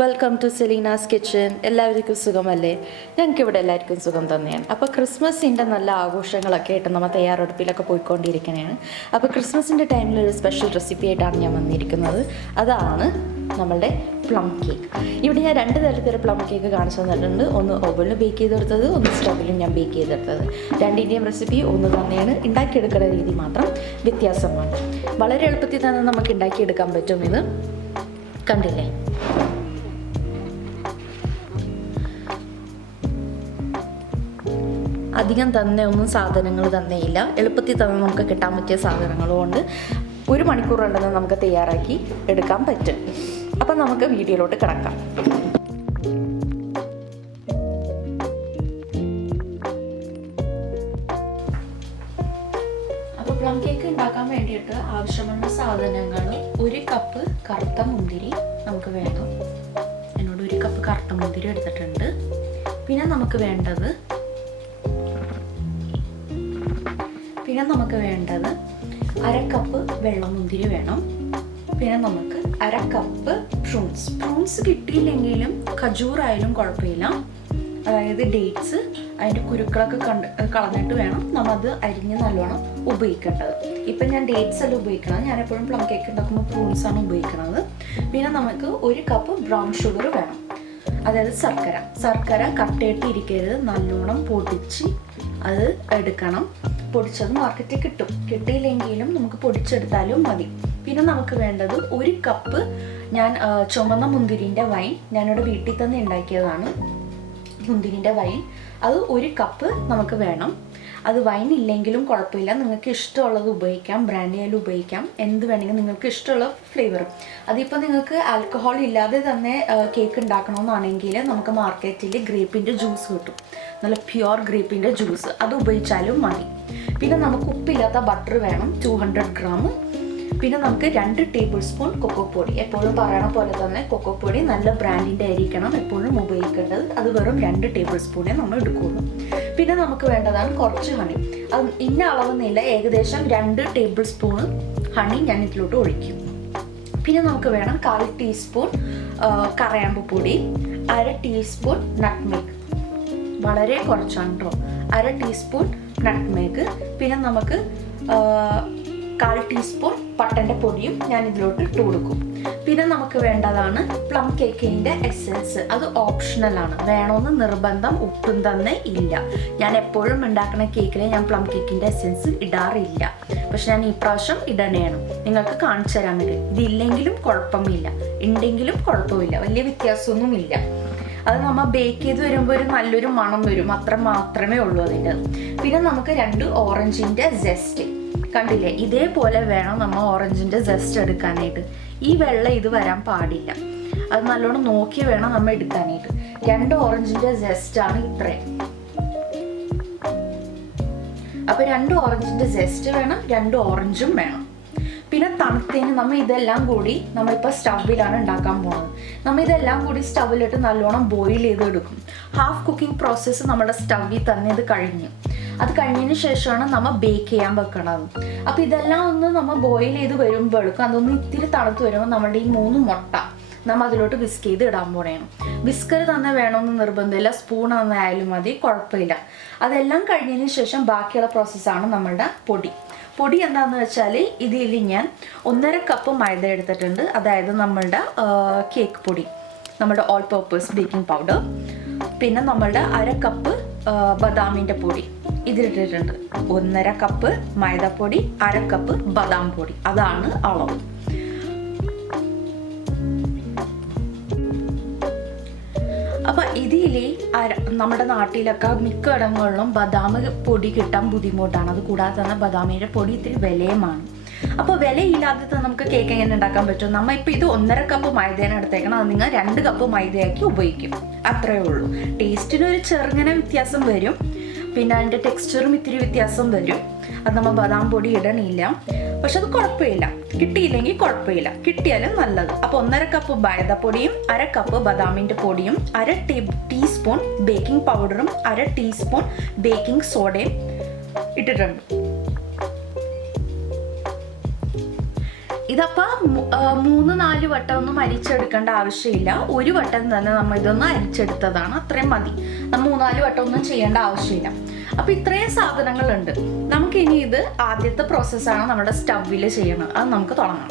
Welcome to സെലീനാസ് kitchen. എല്ലാവർക്കും സുഖമല്ലേ? ഞങ്ങൾക്കിവിടെ എല്ലാവർക്കും സുഖം തന്നെയാണ്. അപ്പോൾ ക്രിസ്മസിൻ്റെ നല്ല ആഘോഷങ്ങളൊക്കെ ആയിട്ട് നമ്മൾ തയ്യാറെടുപ്പിലൊക്കെ പോയിക്കൊണ്ടിരിക്കുന്നതാണ്. അപ്പോൾ ക്രിസ്മസിൻ്റെ ടൈമിൽ ഒരു സ്പെഷ്യൽ റെസിപ്പി ആയിട്ടാണ് ഞാൻ വന്നിരിക്കുന്നത്. അതാണ് നമ്മളുടെ പ്ലം കേക്ക്. ഇവിടെ ഞാൻ രണ്ട് തരത്തിലുള്ള പ്ലം കേക്ക് കാണിച്ചു തന്നിട്ടുണ്ട്. ഒന്ന് ഓവനിൽ ബേക്ക് ചെയ്തെടുത്തത്, ഒന്ന് സ്റ്റവിലും ഞാൻ ബേക്ക് ചെയ്തെടുത്തത്. രണ്ടിൻ്റെയും റെസിപ്പി ഒന്ന് തന്നെയാണ്. ഉണ്ടാക്കിയെടുക്കുന്ന രീതി മാത്രം വ്യത്യാസമാണ്. വളരെ എളുപ്പത്തിൽ തന്നെ നമുക്ക് ഉണ്ടാക്കിയെടുക്കാൻ പറ്റും. ഇത് കണ്ടില്ലേ? അധികം തന്നെ ഒന്നും സാധനങ്ങൾ തന്നെയില്ല. എളുപ്പത്തിൽ തന്നെ നമുക്ക് കിട്ടാൻ പറ്റിയ സാധനങ്ങൾ കൊണ്ട് 1 മണിക്കൂർ ഉണ്ടെന്ന് നമുക്ക് തയ്യാറാക്കി എടുക്കാൻ പറ്റും. അപ്പം നമുക്ക് വീഡിയോയിലോട്ട് കിടക്കാം. അപ്പോൾ പ്ലം കേക്ക് ഉണ്ടാക്കാൻ വേണ്ടിയിട്ട് ആവശ്യമുള്ള സാധനങ്ങൾ: 1 കപ്പ് കറുത്ത മുന്തിരി നമുക്ക് വേണം. എന്നോട് 1 കപ്പ് കറുത്ത മുന്തിരി എടുത്തിട്ടുണ്ട്. പിന്നെ നമുക്ക് വേണ്ടത് 1/2 കപ്പ് വെള്ളമുന്തിരി വേണം. പിന്നെ നമുക്ക് 1/2 കപ്പ് പ്രൂൺസ് കിട്ടിയില്ലെങ്കിലും ഖജൂറായാലും കുഴപ്പമില്ല. അതായത് ഡേറ്റ്സ്, അതിൻ്റെ കുരുക്കളൊക്കെ കളഞ്ഞിട്ട് വേണം നമ്മളത് അരിഞ്ഞ് നല്ലോണം ഉപയോഗിക്കേണ്ടത്. ഇപ്പം ഞാൻ ഡേറ്റ്സ് അല്ല ഉപയോഗിക്കുന്നത്. ഞാൻ എപ്പോഴും പ്ലം കേക്ക് ഉണ്ടാക്കുമ്പോൾ പ്രൂൺസാണ് ഉപയോഗിക്കുന്നത്. പിന്നെ നമുക്ക് 1 കപ്പ് ബ്രൗൺ ഷുഗർ വേണം, അതായത് ശർക്കര കട്ടയിട്ട് ഇരിക്കരുത്, നല്ലോണം പൊടിച്ച് അത് എടുക്കണം. പൊടിച്ചത് മാർക്കറ്റിൽ കിട്ടും, കിട്ടിയില്ലെങ്കിലും നമുക്ക് പൊടിച്ചെടുത്താലും മതി. പിന്നെ നമുക്ക് വേണ്ടത് 1 കപ്പ് ഞാൻ ചുമന്ന മുന്തിരിൻ്റെ വൈൻ, ഞാനിവിടെ വീട്ടിൽ തന്നെ ഉണ്ടാക്കിയതാണ് മുന്തിരിൻ്റെ വൈൻ. അത് 1 കപ്പ് നമുക്ക് വേണം. അത് വൈൻ ഇല്ലെങ്കിലും കുഴപ്പമില്ല, നിങ്ങൾക്ക് ഇഷ്ടമുള്ളത് ഉപയോഗിക്കാം. ബ്രാൻഡി ആയാലും ഉപയോഗിക്കാം, എന്ത് വേണമെങ്കിലും നിങ്ങൾക്ക് ഇഷ്ടമുള്ള ഫ്ലേവർ. അതിപ്പോൾ നിങ്ങൾക്ക് ആൽക്കഹോൾ ഇല്ലാതെ തന്നെ കേക്ക് ഉണ്ടാക്കണമെന്നാണെങ്കിൽ നമുക്ക് മാർക്കറ്റിൽ ഗ്രേപ്പിൻ്റെ ജ്യൂസ് കിട്ടും, നല്ല പ്യുവർ ഗ്രേപ്പിൻ്റെ ജ്യൂസ്, അത് ഉപയോഗിച്ചാലും മതി. പിന്നെ നമുക്ക് ഉപ്പില്ലാത്ത ബട്ടർ വേണം, 200 ഗ്രാം. പിന്നെ നമുക്ക് 2 ടേബിൾ സ്പൂൺ കൊക്കോപ്പൊടി. എപ്പോഴും പറയണ പോലെ തന്നെ കൊക്കോപ്പൊടി നല്ല ബ്രാൻഡിൻ്റെ ആയിരിക്കണം എപ്പോഴും ഉപയോഗിക്കേണ്ടത്. അത് വെറും 2 ടേബിൾ സ്പൂണേ നമ്മൾ എടുക്കുകയുള്ളൂ. പിന്നെ നമുക്ക് വേണ്ടതാണ് കുറച്ച് ഹണി. അത് ഇന്ന അളവെന്നില്ല, ഏകദേശം 2 ടേബിൾ സ്പൂൺ ഹണി ഞാൻ ഇതിലോട്ട് ഒഴിക്കും. പിന്നെ നമുക്ക് വേണം 1/4 ടീസ്പൂൺ കറയാമ്പ് പൊടി, 1/2 ടീസ്പൂൺ നട്ട്മേഗ്, വളരെ കുറച്ചാണ് കേട്ടോ, 1/2 ടീസ്പൂൺ നട്ട്മേഗ്. പിന്നെ നമുക്ക് 1/4 ടീസ്പൂൺ പട്ടൻ്റെ പൊടിയും ഞാൻ ഇതിലോട്ട് ഇട്ട് കൊടുക്കും. പിന്നെ നമുക്ക് വേണ്ടതാണ് പ്ലം കേക്കിൻ്റെ എസെൻസ്. അത് ഓപ്ഷണലാണ്, വേണമെന്ന് നിർബന്ധം ഒട്ടും തന്നെ ഇല്ല. ഞാൻ എപ്പോഴും ഉണ്ടാക്കുന്ന കേക്കിൽ ഞാൻ പ്ലം കേക്കിൻ്റെ എസെൻസ് ഇടാറില്ല, പക്ഷെ ഞാൻ ഈ പ്രാവശ്യം ഇടണേണം, നിങ്ങൾക്ക് കാണിച്ചു തരാൻ വേണ്ടി. ഇതില്ലെങ്കിലും കുഴപ്പമില്ല, ഉണ്ടെങ്കിലും കുഴപ്പമില്ല, വലിയ വ്യത്യാസമൊന്നുമില്ല. അത് നമ്മൾ ബേക്ക് ചെയ്ത് വരുമ്പോൾ ഒരു നല്ലൊരു മണം വരും, അത്ര മാത്രമേ ഉള്ളൂ അതിൻ്റെ. പിന്നെ നമുക്ക് 2 ഓറഞ്ചിൻ്റെ ജസ്റ്റ്, കണ്ടില്ലേ? ഇതേപോലെ വേണം നമ്മൾ ഓറഞ്ചിൻ്റെ ജസ്റ്റ് എടുക്കാനായിട്ട്. ഈ വെള്ളം ഇത് വരാൻ പാടില്ല, അത് നല്ലോണം നോക്കി വേണം നമ്മൾ എടുക്കാനായിട്ട്. 2 ഓറഞ്ചിൻ്റെ ജസ്റ്റാണ് ഇത്രയും. അപ്പോൾ 2 ഓറഞ്ചിൻ്റെ ജസ്റ്റ് വേണം, 2 ഓറഞ്ചും വേണം. പിന്നെ തണുത്തതിന് നമ്മൾ ഇതെല്ലാം കൂടി, നമ്മളിപ്പോൾ സ്റ്റവിലാണ് ഉണ്ടാക്കാൻ പോകുന്നത്, നമ്മൾ ഇതെല്ലാം കൂടി സ്റ്റവിലിട്ട് നല്ലോണം ബോയിൽ ചെയ്തെടുക്കും. ഹാഫ് കുക്കിംഗ് പ്രോസസ്സ് നമ്മുടെ സ്റ്റവിൽ തന്നെ ഇത് കഴിഞ്ഞു. അത് കഴിഞ്ഞതിന് ശേഷമാണ് നമ്മൾ ബേക്ക് ചെയ്യാൻ വെക്കണത്. അപ്പോൾ ഇതെല്ലാം ഒന്ന് നമ്മൾ ബോയിൽ ചെയ്ത് വരുമ്പോഴേക്കും അതൊന്ന് ഇത്തിരി തണുത്ത് വരുമ്പോൾ നമ്മുടെ ഈ 3 മുട്ട നമ്മൾ അതിലോട്ട് വിസ്ക് ചെയ്ത് ഇടാൻ പോകണം. വിസ്കർ തന്നെ വേണമെന്ന് നിർബന്ധമില്ല, സ്പൂൺ തന്നെ ആയാലും മതി, കുഴപ്പമില്ല. അതെല്ലാം കഴിഞ്ഞതിന് ശേഷം ബാക്കിയുള്ള പ്രോസസ്സാണ് നമ്മളുടെ പൊടി എന്താണെന്ന് വെച്ചാൽ, ഇതിൽ ഞാൻ 1/2 കപ്പ് മൈദ എടുത്തിട്ടുണ്ട്, അതായത് നമ്മളുടെ കേക്ക് പൊടി, നമ്മുടെ ഓൾ പർപ്പസ് ബേക്കിംഗ് പൗഡർ. പിന്നെ നമ്മളുടെ 1/2 കപ്പ് ബദാമിൻ്റെ പൊടി ഇതിലിട്ടിട്ടുണ്ട്. 1/2 കപ്പ് മൈദപ്പൊടി, 1/2 കപ്പ് ബദാം പൊടി, അതാണ് അളവ്. അപ്പം ഇതിൽ നമ്മുടെ നാട്ടിലൊക്കെ മിക്ക ഇടങ്ങളിലും ബദാം പൊടി കിട്ടാൻ ബുദ്ധിമുട്ടാണ്. അത് കൂടാതെ തന്നെ ബദാമിൻ്റെ പൊടി ഇത്തിരി വിലയുമാണ്. അപ്പോൾ വിലയില്ലാതെ നമുക്ക് കേക്ക് എങ്ങനെ ഉണ്ടാക്കാൻ പറ്റും? നമ്മൾ ഇപ്പോൾ ഇത് 1/2 കപ്പ് മൈദയാണ് എടുത്തേക്കണം, അത് നിങ്ങൾ 2 കപ്പ് മൈദയാക്കി ഉപയോഗിക്കും, അത്രയേ ഉള്ളൂ. ടേസ്റ്റിനൊരു ചെറുങ്ങനെ വ്യത്യാസം വരും, പിന്നെ അതിൻ്റെ ടെക്സ്ചറും ഇത്തിരി വ്യത്യാസം വരും. അത് നമ്മൾ ബദാം പൊടി ഇടണില്ല, പക്ഷെ അത് കുഴപ്പമില്ല, കിട്ടിയില്ലെങ്കിൽ കുഴപ്പമില്ല, കിട്ടിയാലും നല്ലത്. അപ്പോൾ 1/2 കപ്പ് മൈദപ്പൊടിയും 1/2 കപ്പ് ബദാമിൻ്റെ പൊടിയും 1/2 ടീസ്പൂൺ ബേക്കിംഗ് പൗഡറും 1/2 ടീസ്പൂൺ ബേക്കിംഗ് സോഡയും ഇട്ടിട്ടുണ്ട്. ഇതപ്പോൾ 3-4 വട്ടം ഒന്നും അരിച്ചെടുക്കേണ്ട ആവശ്യമില്ല. ഒരു വട്ടം തന്നെ നമ്മൾ ഇതൊന്ന് അരിച്ചെടുത്തതാണ്, അത്രയും മതി. നമ്മൾ 3-4 വട്ടം ഒന്നും ചെയ്യേണ്ട ആവശ്യമില്ല. അപ്പോൾ ഇത്രയും സാധനങ്ങളുണ്ട്. നമുക്കിനി ഇത് ആദ്യത്തെ പ്രോസസ്സാണ് നമ്മുടെ സ്റ്റൗവിൽ ചെയ്യണം. അത് നമുക്ക് തുടങ്ങാം.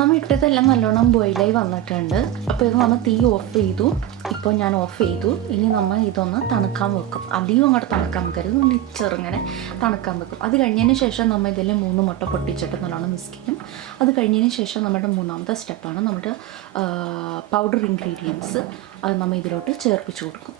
നമ്മൾ ഇട്ടതെല്ലാം നല്ലോണം ബോയിലായി വന്നിട്ടുണ്ട്. അപ്പോൾ ഇത് നമ്മൾ തീ ഓഫ് ചെയ്തു. ഇപ്പോൾ ഞാൻ ഓഫ് ചെയ്തു. ഇനി നമ്മൾ ഇതൊന്ന് തണുക്കാൻ വെക്കും. അധികം അങ്ങോട്ട് തണുക്കാൻ വെക്കരുത്, ഒന്ന് ചെറുങ്ങനെ തണുക്കാൻ വെക്കും. അത് കഴിഞ്ഞതിന് ശേഷം നമ്മൾ ഇതിൽ 3 മുട്ട പൊട്ടിച്ചിട്ട് നല്ലോണം മിക്സ് ചെയ്യും. അത് കഴിഞ്ഞതിന് ശേഷം നമ്മുടെ 3ാമത്തെ സ്റ്റെപ്പാണ് നമ്മുടെ പൗഡർ ഇൻഗ്രീഡിയൻസ്. അത് നമ്മൾ ഇതിലോട്ട് ചേർപ്പിച്ച് കൊടുക്കും.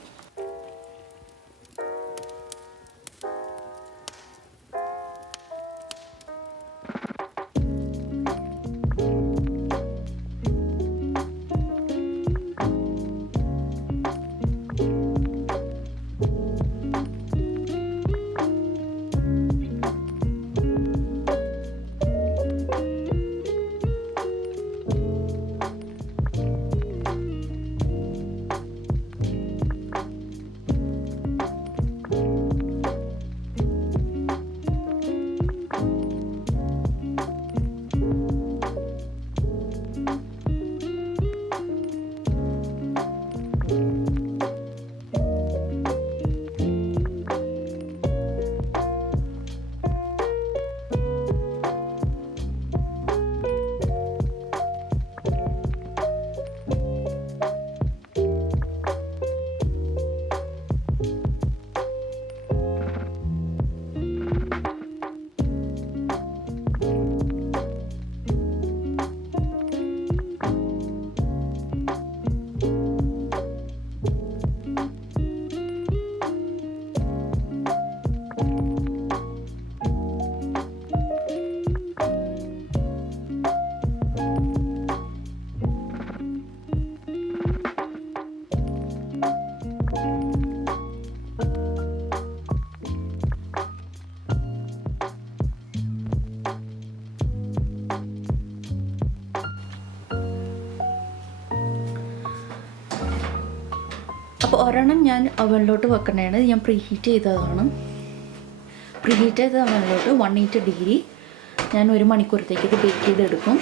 അപ്പോൾ ഒരെണ്ണം ഞാൻ അവനിലോട്ട് വെക്കണതാണ്. ഞാൻ പ്രീഹീറ്റ് ചെയ്തതാണ്. പ്രീഹീറ്റ് ചെയ്ത അവനിലോട്ട് 180 ഡിഗ്രി ഞാൻ 1 മണിക്കൂറത്തേക്ക് ഇത് ബേക്ക് ചെയ്തെടുക്കും.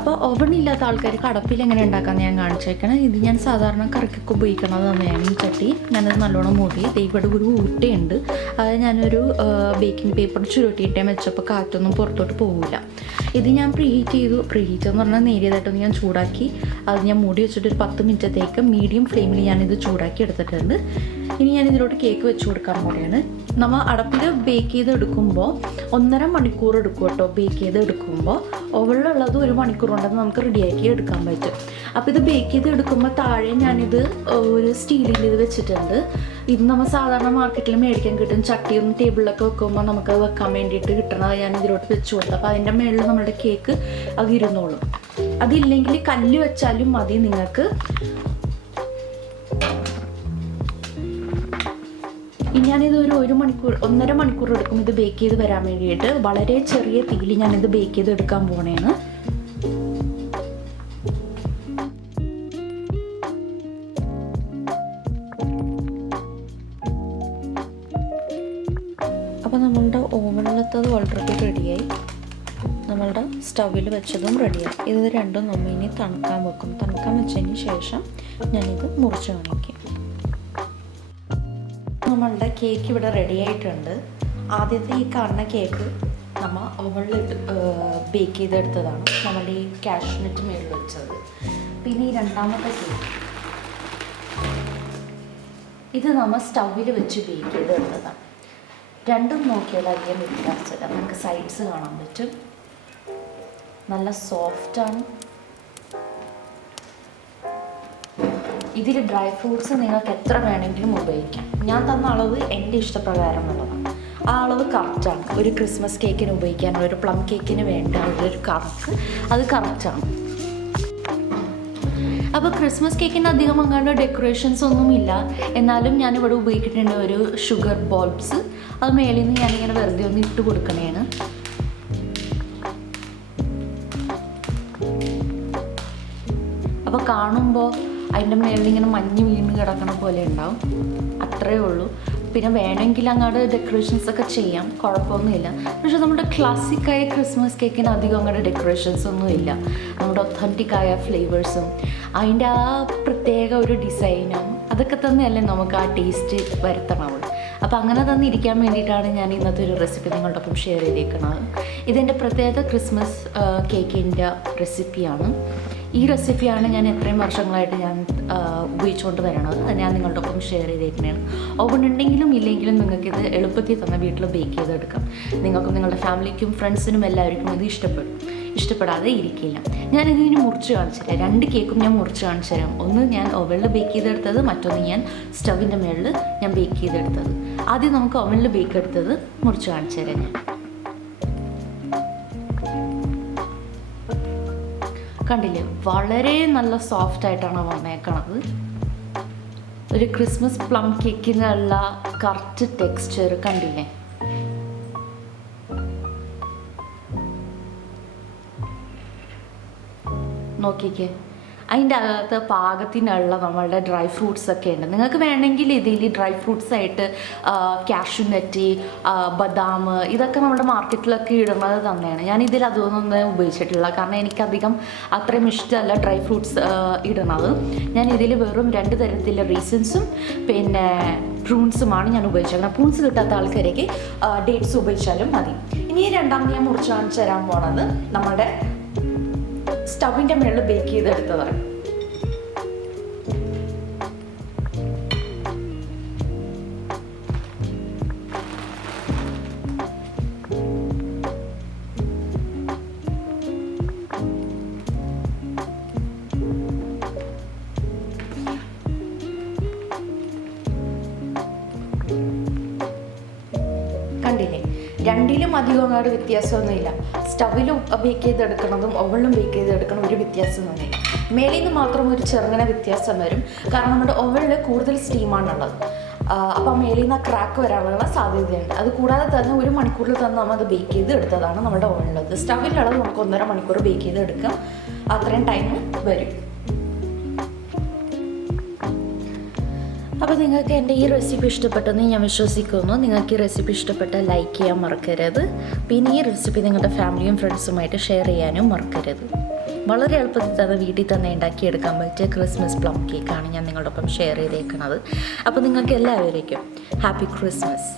അപ്പോൾ ഓവൺ ഇല്ലാത്ത ആൾക്കാർക്ക് അടപ്പിൽ എങ്ങനെ ഉണ്ടാക്കാമെന്ന് ഞാൻ കാണിച്ചേക്കണം. ഇത് ഞാൻ സാധാരണ കറിക്കൊക്കെ ഉപയോഗിക്കുന്നത് തന്നെയാണ് ഈ ചട്ടി. ഞാനത് നല്ലോണം മൂടി. ഇവിടെ ഒരു ഊട്ടയുണ്ട്. അത് ഞാനൊരു ബേക്കിംഗ് പേപ്പർ ചുരുട്ടിയിട്ടേ വെച്ചപ്പോൾ കാറ്റൊന്നും പുറത്തോട്ട് പോകില്ല. ഇത് ഞാൻ പ്രീഹീറ്റ് ചെയ്തു. പ്രീഹീറ്റ് എന്ന് പറഞ്ഞാൽ നേരിയതായിട്ടൊന്ന് ഞാൻ ചൂടാക്കി അത് ഞാൻ മൂടി വെച്ചിട്ട് ഒരു 10 മിനിറ്റത്തേക്ക് മീഡിയം ഫ്ലെയിമിൽ ഞാനിത് ചൂടാക്കി എടുത്തിട്ടുണ്ട്. ഇനി ഞാൻ ഇതിലോട്ട് കേക്ക് വെച്ച് കൊടുക്കാൻ പോലെയാണ്. നമ്മൾ അടപ്പിൽ ബേക്ക് ചെയ്ത് എടുക്കുമ്പോൾ 1.5 മണിക്കൂർ എടുക്കും കേട്ടോ. ബേക്ക് ചെയ്ത് എടുക്കുമ്പോൾ ഓവനിലുള്ളത് 1 മണിക്കൂർ കൊണ്ടത് നമുക്ക് റെഡിയാക്കി എടുക്കാൻ പറ്റും. അപ്പോൾ ഇത് ബേക്ക് ചെയ്ത് എടുക്കുമ്പോൾ താഴെ ഞാനിത് ഒരു സ്റ്റീലിൽ ഇത് വെച്ചിട്ടുണ്ട്. ഇത് നമ്മൾ സാധാരണ മാർക്കറ്റിൽ മേടിക്കാൻ കിട്ടും. ചട്ടിയും ടേബിളിലൊക്കെ വെക്കുമ്പോൾ നമുക്കത് വെക്കാൻ വേണ്ടിയിട്ട് കിട്ടണത് ഞാൻ ഇതിലോട്ട് വെച്ച് കൊടുത്തു. അപ്പോൾ അതിൻ്റെ മുകളിൽ നമ്മുടെ കേക്ക് അത് ഇരുന്നോളും. അതില്ലെങ്കിൽ കല്ല് വെച്ചാലും മതി നിങ്ങൾക്ക്. ഞാനിത് ഒരു 1 മണിക്കൂർ 1.5 മണിക്കൂർ എടുക്കും ഇത് ബേക്ക് ചെയ്ത് വരാൻ വേണ്ടിയിട്ട്. വളരെ ചെറിയ തീയിൽ ഞാനിത് ബേക്ക് ചെയ്ത് എടുക്കാൻ പോണേണ്. അപ്പോൾ നമ്മളുടെ ഓവനിലത്തത് ഓൾറെഡി റെഡിയായി. നമ്മളുടെ സ്റ്റവിൽ വെച്ചതും റെഡിയായി. ഇത് രണ്ടും നമ്മൾ ഇനി തണുക്കാൻ വെക്കും. തണുക്കാൻ വെച്ചതിന് ശേഷം ഞാനിത് മുറിച്ച് കാണിക്കും. നമ്മളുടെ കേക്ക് ഇവിടെ റെഡി ആയിട്ടുണ്ട്. ആദ്യത്തെ ഈ കാണുന്ന കേക്ക് നമ്മൾ ഓവനിലിട്ട് ബേക്ക് ചെയ്തെടുത്തതാണ്. നമ്മളുടെ ഈ കാഷ്നട്ട് മേളിൽ വെച്ചത്. പിന്നെ ഈ രണ്ടാമത്തെ കേക്ക് ഇത് നമ്മൾ സ്റ്റൗവിൽ വെച്ച് ബേക്ക് ചെയ്തെടുത്തതാണ്. രണ്ടും നോക്കിയാൽ അധികം വ്യത്യാസമില്ല. നമുക്ക് സൈഡ്സ് കാണാൻ പറ്റും. നല്ല സോഫ്റ്റാണ്. ഇതിൽ ഡ്രൈ ഫ്രൂട്ട്സ് നിങ്ങൾക്ക് എത്ര വേണമെങ്കിലും ഉപയോഗിക്കാം. ഞാൻ തന്ന അളവ് എൻ്റെ ഇഷ്ടപ്രകാരമുള്ളതാണ്. ആ അളവ് കറക്റ്റാണ്. ഒരു ക്രിസ്മസ് കേക്കിന് ഉപയോഗിക്കാനുള്ള ഒരു പ്ലം കേക്കിന് വേണ്ട ഒരു കണക്ക് അത് കറക്റ്റാണ്. അപ്പോൾ ക്രിസ്മസ് കേക്കിന് അധികം അങ്ങാണ്ട് ഡെക്കറേഷൻസ് ഒന്നുമില്ല. എന്നാലും ഞാനിവിടെ ഉപയോഗിച്ചിട്ടുണ്ട് ഒരു ഷുഗർ ബോൾബ്സ്. അത് മേളിൽ നിന്ന് ഞാനിങ്ങനെ വെറുതെ ഒന്ന് ഇട്ട് കൊടുക്കണേണ്. അപ്പോൾ കാണുമ്പോൾ അതിൻ്റെ മേളിൽ ഇങ്ങനെ മഞ്ഞ് വീണ് കിടക്കണ പോലെ ഉണ്ടാവും. അത്രയേ ഉള്ളൂ. പിന്നെ വേണമെങ്കിൽ അങ്ങോട്ട് ഡെക്കറേഷൻസ് ഒക്കെ ചെയ്യാം, കുഴപ്പമൊന്നുമില്ല. പക്ഷെ നമ്മുടെ ക്ലാസിക്കായ ക്രിസ്മസ് കേക്കിന് അധികം അങ്ങോട്ട് ഡെക്കറേഷൻസ് ഒന്നുമില്ല. നമ്മുടെ ഒത്തൻറ്റിക്കായ ഫ്ലേവേഴ്സും അതിൻ്റെ ആ പ്രത്യേക ഒരു ഡിസൈനും അതൊക്കെ തന്നെയല്ലേ നമുക്ക് ആ ടേസ്റ്റ് വരുത്തണുള്ളൂ. അപ്പോൾ അങ്ങനെ തന്നെ ഇരിക്കാൻ വേണ്ടിയിട്ടാണ് ഞാൻ ഇന്നത്തെ ഒരു റെസിപ്പി നിങ്ങളുടെ ഒപ്പം ഷെയർ ചെയ്തേക്കുന്നത്. ഇതെൻ്റെ പ്രത്യേക ക്രിസ്മസ് കേക്കിൻ്റെ റെസിപ്പിയാണ്. ഈ റെസിപ്പിയാണ് ഞാൻ എത്രയും വർഷങ്ങളായിട്ട് ഞാൻ ഉപയോഗിച്ചുകൊണ്ട് വരണത്. അത് ഞാൻ നിങ്ങളുടെ ഒപ്പം ഷെയർ ചെയ്തേക്കുന്നതാണ്. ഓവൻ ഉണ്ടെങ്കിലും ഇല്ലെങ്കിലും നിങ്ങൾക്കിത് എളുപ്പത്തിൽ തന്നെ വീട്ടിൽ ബേക്ക് ചെയ്തെടുക്കാം. നിങ്ങൾക്കും നിങ്ങളുടെ ഫാമിലിക്കും ഫ്രണ്ട്സിനും എല്ലാവർക്കും ഇത് ഇഷ്ടപ്പെടാതെ ഇരിക്കില്ല. ഞാനിതിന് മുറിച്ച് കാണിച്ചു തരാം. 2 കേക്കും ഞാൻ മുറിച്ച് കാണിച്ചു തരാം. ഒന്ന് ഞാൻ ഓവനിൽ ബേക്ക് ചെയ്തെടുത്തത്, മറ്റൊന്ന് ഞാൻ സ്റ്റവിൻ്റെ മുകളിൽ ഞാൻ ബേക്ക് ചെയ്തെടുത്തത്. ആദ്യം നമുക്ക് ഓവനിൽ ബേക്ക് എടുത്തത് മുറിച്ച് കാണിച്ചു തരാം. ഞാൻ കണ്ടില്ലേ, വളരെ നല്ല സോഫ്റ്റ് ആയിട്ടാണ് വന്നേക്കണത്. ഒരു ക്രിസ്മസ് പ്ലം കേക്കിനുള്ള കറക്റ്റ് ടെക്സ്ചർ കണ്ടില്ലേ. നോക്കിക്കേ, അതിൻ്റെ അകത്ത് പാകത്തിനുള്ള നമ്മളുടെ ഡ്രൈ ഫ്രൂട്ട്സ് ഒക്കെ ഉണ്ട്. നിങ്ങൾക്ക് വേണമെങ്കിൽ ഇതിൽ ഡ്രൈ ഫ്രൂട്ട്സ് ആയിട്ട് കാഷ്യൂനട്ട്, ബദാം ഇതൊക്കെ നമ്മുടെ മാർക്കറ്റിലൊക്കെ ഇടുന്നത് തന്നെയാണ്. ഞാൻ ഇതിൽ അതൊന്നും ഉപയോഗിച്ചിട്ടില്ല. കാരണം എനിക്കധികം അത്രയും ഇഷ്ടമല്ല ഡ്രൈ ഫ്രൂട്ട്സ് ഇടുന്നത്. ഞാൻ ഇതിൽ വെറും 2 തരത്തിലുള്ള റീസൺസും പിന്നെ പ്രൂൺസുമാണ് ഞാൻ ഉപയോഗിച്ചത്. പ്രൂൺസ് കിട്ടാത്ത ആൾക്കാർക്ക് ഡേറ്റ്സ് ഉപയോഗിച്ചാലും മതി. ഇനി രണ്ടാമത് ഞാൻ മുറിച്ച് കാണിച്ചു തരാൻ പോണത് നമ്മുടെ സ്റ്റവിൻ്റെ മുകളിൽ ബേക്ക് ചെയ്തെടുത്തതാണ്. കണ്ടില്ലേ, രണ്ടിലും അധികം അങ്ങോട്ട് വ്യത്യാസമൊന്നുമില്ല. സ്റ്റവിലും ബേക്ക് ചെയ്തെടുക്കണതും ഓവനിലും ബേക്ക് ചെയ്തെടുക്കണം ഒരു വ്യത്യാസമൊന്നുമില്ല. മേളിൽ നിന്ന് മാത്രം ഒരു ചെറുങ്ങനെ വ്യത്യാസം വരും. കാരണം നമ്മുടെ ഓവനിൽ കൂടുതൽ സ്റ്റീമാണുള്ളത്. അപ്പോൾ മേളിൽ നിന്ന് ക്രാക്ക് വരാനുള്ള സാധ്യതയുണ്ട്. അത് കൂടാതെ തന്നെ 1 മണിക്കൂറിൽ തന്നെ നമ്മൾ അത് ബേക്ക് ചെയ്ത് എടുത്തതാണ് നമ്മുടെ ഓവനിലുള്ളത്. സ്റ്റവിലുള്ളത് നമുക്ക് 1.5 മണിക്കൂർ ബേക്ക് ചെയ്ത് എടുക്കാം. അത്രയും ടൈം വരും. അപ്പോൾ നിങ്ങൾക്ക് എൻ്റെ ഈ റെസിപ്പി ഇഷ്ടപ്പെട്ടെന്ന് ഞാൻ വിശ്വസിക്കുന്നു. നിങ്ങൾക്ക് ഈ റെസിപ്പി ഇഷ്ടപ്പെട്ടാൽ ലൈക്ക് ചെയ്യാൻ മറക്കരുത്. പിന്നെ ഈ റെസിപ്പി നിങ്ങളുടെ ഫാമിലിയും ഫ്രണ്ട്സുമായിട്ട് ഷെയർ ചെയ്യാനും മറക്കരുത്. വളരെ എളുപ്പത്തിൽ തന്നെ വീട്ടിൽ തന്നെ ഉണ്ടാക്കിയെടുക്കാൻ പറ്റിയ ക്രിസ്മസ് പ്ലം കേക്കാണ് ഞാൻ നിങ്ങളോടൊപ്പം ഷെയർ ചെയ്തേക്കുന്നത്. അപ്പോൾ നിങ്ങൾക്ക് എല്ലാവരേക്കും ഹാപ്പി ക്രിസ്മസ്.